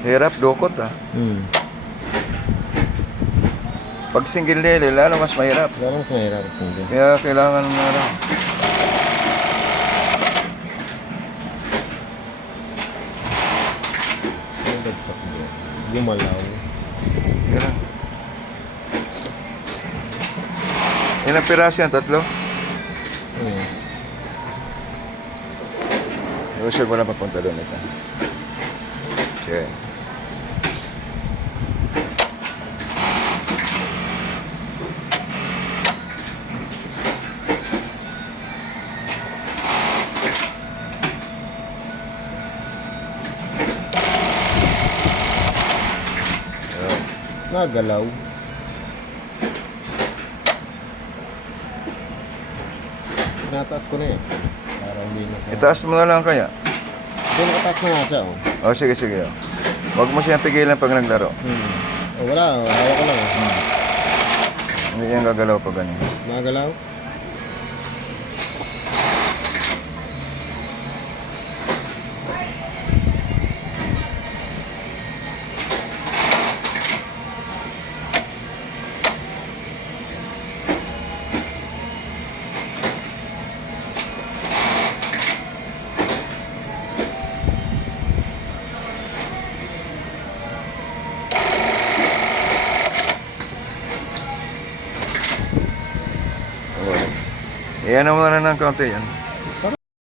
Hirap, dukot ah. Pag single nile, lalo mas mahirap. Lalo mas mahirap single. Kaya kailangan na lang. Bagsak mo. Gumalaw. Yan. Ilang piraso yan? 3? Sure ko na papunta doon ito. Okay. Nagalaw. Nataas ko na yan. Para hindi na siya. Itaas mo na lang kaya. Hindi, nakataas na nga siya, oh. Oh, sige, sige. Huwag mo siyang pigilan pag naglaro. Oh, wala, hawak ko lang, oh. Hindi yan gagalaw pag ganyan. Nagalaw? Iyan mo na ng kaunti yan.